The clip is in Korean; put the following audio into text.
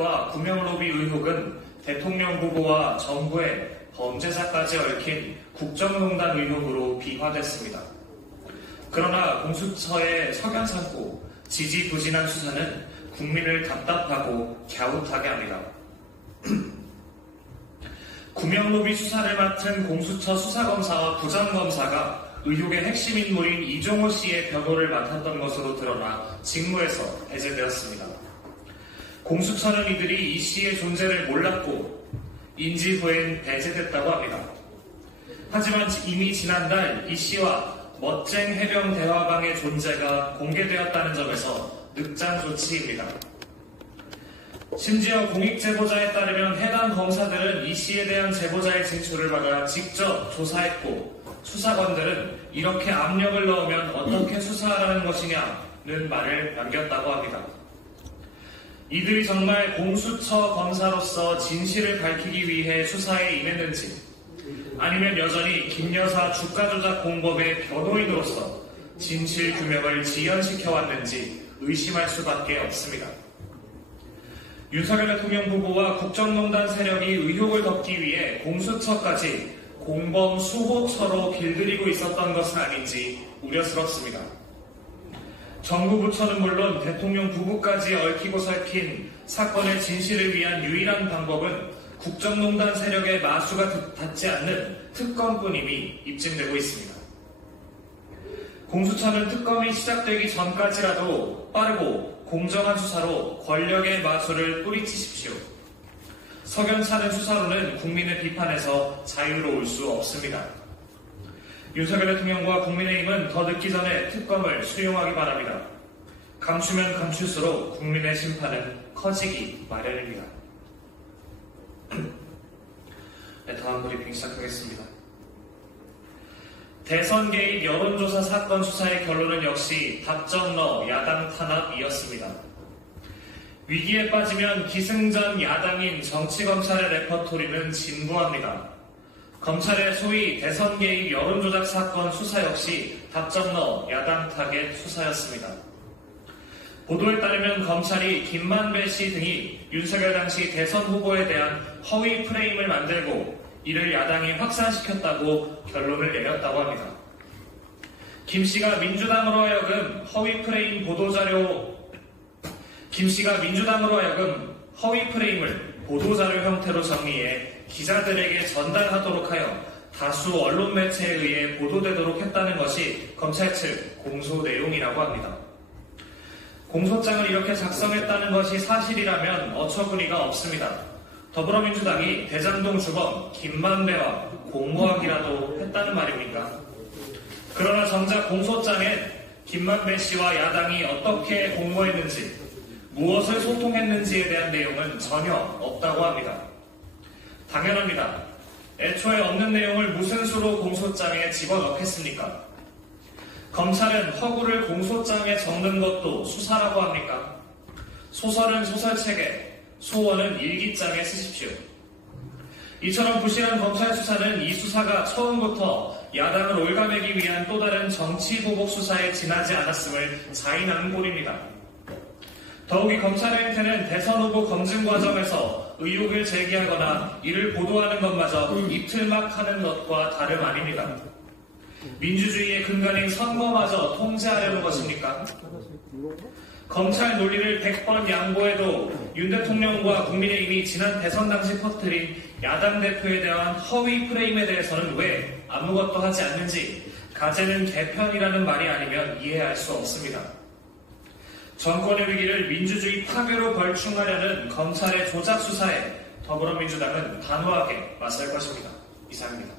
탄압과 구명로비 의혹은 대통령 후보와 정부의 범죄사까지 얽힌 국정농단 의혹으로 비화됐습니다. 그러나 공수처의 석연 삼고 지지부진한 수사는 국민을 답답하고 갸웃하게 합니다. 구명로비 수사를 맡은 공수처 수사검사와 부장검사가 의혹의 핵심 인물인 이종호 씨의 변호를 맡았던 것으로 드러나 직무에서 해제되었습니다. 공수처는 이들이 이 씨의 존재를 몰랐고 인지 후엔 배제됐다고 합니다. 하지만 이미 지난달 이 씨와 멋쟁 해병 대화방의 존재가 공개되었다는 점에서 늑장 조치입니다. 심지어 공익제보자에 따르면 해당 검사들은 이 씨에 대한 제보자의 진술을 받아 직접 조사했고 수사관들은 이렇게 압력을 넣으면 어떻게 수사하라는 것이냐는 말을 남겼다고 합니다. 이들이 정말 공수처 검사로서 진실을 밝히기 위해 수사에 임했는지 아니면 여전히 김 여사 주가조작 공범의 변호인으로서 진실 규명을 지연시켜왔는지 의심할 수밖에 없습니다. 윤석열 대통령 후보와 국정농단 세력이 의혹을 덮기 위해 공수처까지 공범 수호처로 길들이고 있었던 것은 아닌지 우려스럽습니다. 정부 부처는 물론 대통령 부부까지 얽히고 설킨 사건의 진실을 위한 유일한 방법은 국정농단 세력의 마수가 닿지 않는 특검뿐임이 입증되고 있습니다. 공수처는 특검이 시작되기 전까지라도 빠르고 공정한 수사로 권력의 마수를 뿌리치십시오. 석연찮은 수사로는 국민의 비판에서 자유로울 수 없습니다. 윤석열 대통령과 국민의힘은 더 늦기 전에 특검을 수용하기 바랍니다. 감추면 감출수록 국민의 심판은 커지기 마련입니다. 네, 다음 브리핑 시작하겠습니다. 대선 개입 여론조사 사건 수사의 결론은 역시 답정너 야당 탄압이었습니다. 위기에 빠지면 기승전 야당인 정치검찰의 레퍼토리는 진부합니다. 검찰의 소위 대선 개입 여론조작 사건 수사 역시 답정너 야당 타겟 수사였습니다. 보도에 따르면 검찰이 김만배 씨 등이 윤석열 당시 대선 후보에 대한 허위 프레임을 만들고 이를 야당이 확산시켰다고 결론을 내렸다고 합니다. 김 씨가 민주당으로 하여금 허위 프레임을 보도자료 형태로 정리해 기자들에게 전달하도록 하여 다수 언론 매체에 의해 보도되도록 했다는 것이 검찰 측 공소 내용이라고 합니다. 공소장을 이렇게 작성했다는 것이 사실이라면 어처구니가 없습니다. 더불어민주당이 대장동 주범 김만배와 공모하기라도 했다는 말입니까? 그러나 정작 공소장엔 김만배 씨와 야당이 어떻게 공모했는지, 무엇을 소통했는지에 대한 내용은 전혀 없다고 합니다. 당연합니다. 애초에 없는 내용을 무슨 수로 공소장에 집어넣겠습니까? 검찰은 허구를 공소장에 적는 것도 수사라고 합니까? 소설은 소설책에, 소원은 일기장에 쓰십시오. 이처럼 부실한 검찰 수사는 이 수사가 처음부터 야당을 올가매기 위한 또 다른 정치 보복 수사에 지나지 않았음을 자인하는 꼴입니다. 더욱이 검찰의 행태는 대선 후보 검증 과정에서 의혹을 제기하거나 이를 보도하는 것마저 입틀막하는 것과 다름 아닙니다. 민주주의의 근간인 선거마저 통제하려는 것입니까? 검찰 논리를 100번 양보해도 윤 대통령과 국민의힘이 지난 대선 당시 퍼뜨린 야당 대표에 대한 허위 프레임에 대해서는 왜 아무것도 하지 않는지 가재는 개편이라는 말이 아니면 이해할 수 없습니다. 정권의 위기를 민주주의 파괴로 벌충하려는 검찰의 조작 수사에 더불어민주당은 단호하게 맞설 것입니다. 이상입니다.